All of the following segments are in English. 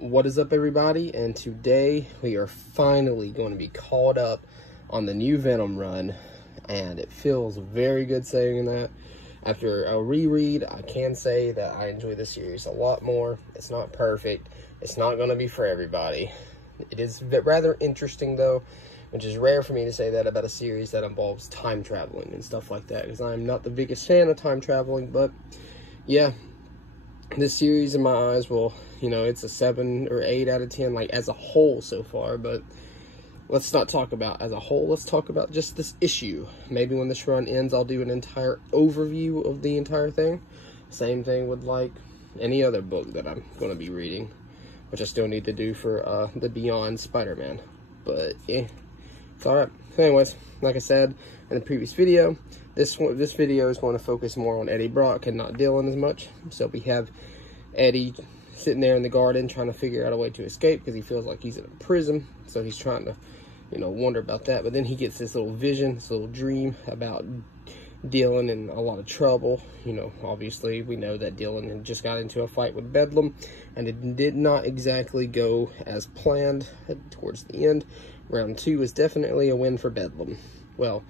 What is up, everybody? And today we are finally going to be caught up on the new Venom run, and it feels very good saying that. After a reread, I can say that I enjoy this series a lot more. It's not perfect. It's not going to be for everybody. It is rather interesting, though, which is rare for me to say that about a series that involves time traveling and stuff like that, because I'm not the biggest fan of time traveling. But yeah, this series in my eyes will, it's a 7 or 8 out of 10, like as a whole so far. But let's not talk about as a whole. Let's talk about just this issue. Maybe when this run ends, I'll do an entire overview of the entire thing. Same thing with like any other book that I'm going to be reading, which I still need to do for the Beyond Spider-Man. But yeah, it's alright. So anyways, like I said in the previous video, this video is going to focus more on Eddie Brock and not Dylan as much. So we have Eddie sitting there in the garden trying to figure out a way to escape because he feels like he's in a prison. So he's trying to, wonder about that. But then he gets this little vision, this little dream about Dylan in a lot of trouble. Obviously we know that Dylan had just got into a fight with Bedlam, and it did not exactly go as planned towards the end. Round 2 is definitely a win for Bedlam. Well,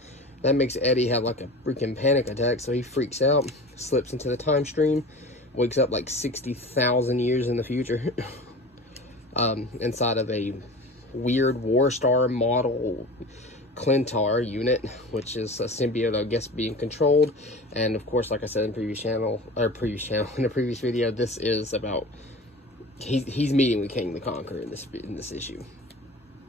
that makes Eddie have like a freaking panic attack, so he freaks out, slips into the time stream, wakes up like 60,000 years in the future, inside of a weird War Star model Clintar unit, which is a symbiote, I guess, being controlled. And of course, like I said in the previous video, this is about he's meeting with Kang the Conqueror in this issue.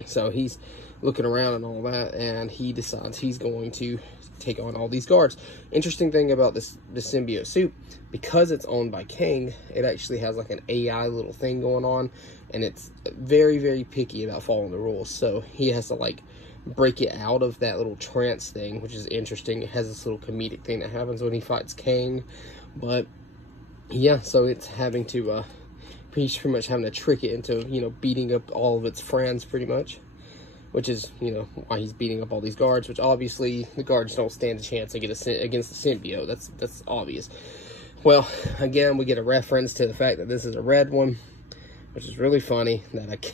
So he's looking around and all that, and he decides he's going to take on all these guards. Interesting thing about this symbiote suit, because it's owned by Kang, it actually has like an AI little thing going on, and it's very, very picky about following the rules. So he has to like break it out of that little trance thing, which is interesting. It has this little comedic thing that happens when he fights Kang. But yeah, so it's having to he's pretty much having to trick it into beating up all of its friends, pretty much, which is why he's beating up all these guards, which obviously the guards don't stand a chance against the symbiote. That's obvious. Well, again, we get a reference to the fact that this is a red one, which is really funny that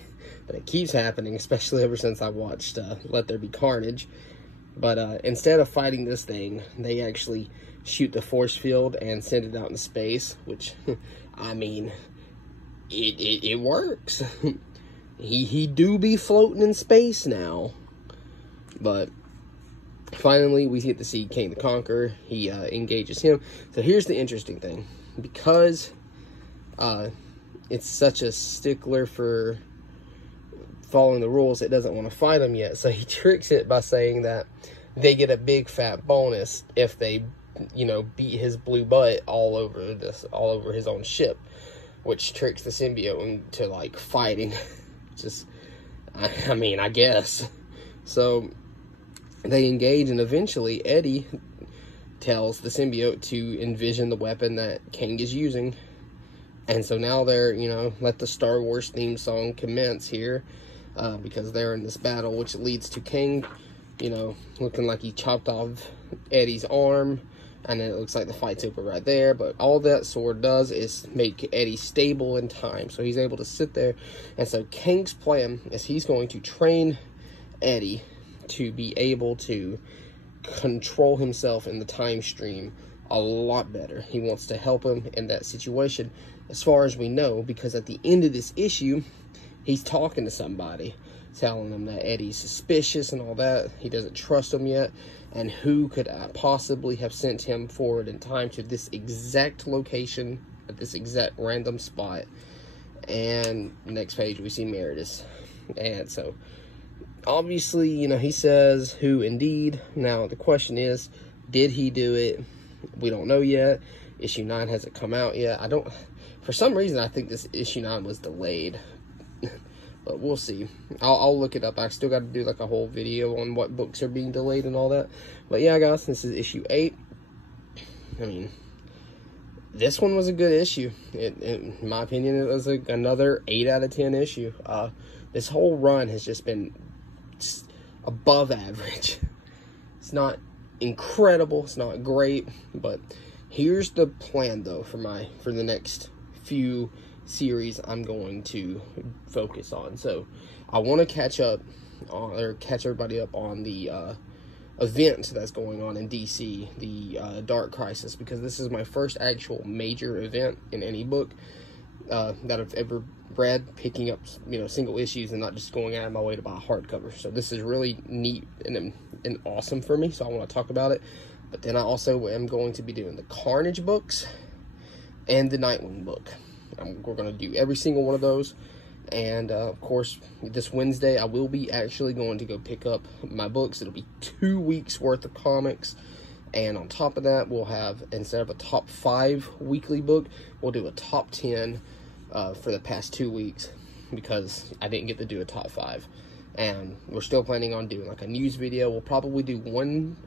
it keeps happening, especially ever since I watched Let There Be Carnage. But instead of fighting this thing, they actually shoot the force field and send it out into space, which I mean, it works. he do be floating in space now. But finally we get to see Kang the Conqueror. He engages him. So here's the interesting thing, because it's such a stickler for following the rules, it doesn't want to fight him yet. So he tricks it by saying that they get a big fat bonus if they beat his blue butt all over his own ship, which tricks the symbiote into like fighting. Just, I mean, I guess. So they engage, and eventually Eddie tells the symbiote to envision the weapon that Kang is using. And so now they're, let the Star Wars theme song commence here, because they're in this battle, which leads to Kang, looking like he chopped off Eddie's arm. And then it looks like the fight's over right there. But all that sword does is make Eddie stable in time. So he's able to sit there. And so Kang's plan is he's going to train Eddie to be able to control himself in the time stream a lot better. He wants to help him in that situation, as far as we know, because at the end of this issue, he's talking to somebody, telling them that Eddie's suspicious and all that. He doesn't trust him yet. And who could possibly have sent him forward in time to this exact location at this exact random spot? And next page we see Meredith. And so obviously, he says who indeed. Now the question is, did he do it? We don't know yet. Issue 9 hasn't come out yet. For some reason I think this issue 9 was delayed. But we'll see. I'll look it up. I still got to do like a whole video on what books are being delayed and all that. But yeah, guys, this is issue 8. I mean, this one was a good issue. In my opinion, it was another 8 out of 10 issue. This whole run has just been above average. It's not incredible. It's not great. But here's the plan, though, for the next few series I'm going to focus on. So I want to catch everybody up on the event that's going on in DC, the Dark Crisis, because this is my first actual major event in any book that I've ever read, picking up, you know, single issues and not just going out of my way to buy a hardcover. So this is really neat and awesome for me, so I want to talk about it. But then I also am going to be doing the Carnage books and the Nightwing book. We're going to do every single one of those. And of course, this Wednesday I will be actually going to go pick up my books. It'll be 2 weeks worth of comics, and on top of that, we'll have, instead of a top 5 weekly book, we'll do a top 10 for the past 2 weeks, because I didn't get to do a top 5. And we're still planning on doing like a news video. We'll probably do one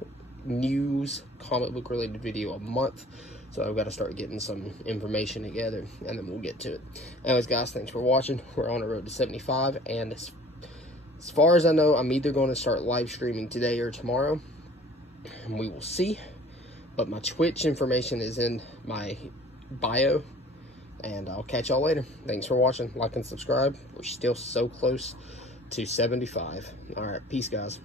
news comic book related video a month. So I've got to start getting some information together, and then we'll get to it. Anyways, guys, thanks for watching. We're on the road to 75, and as far as I know, I'm either going to start live streaming today or tomorrow, and we will see. But my Twitch information is in my bio, and I'll catch y'all later. Thanks for watching. Like and subscribe. We're still so close to 75. All right, peace, guys.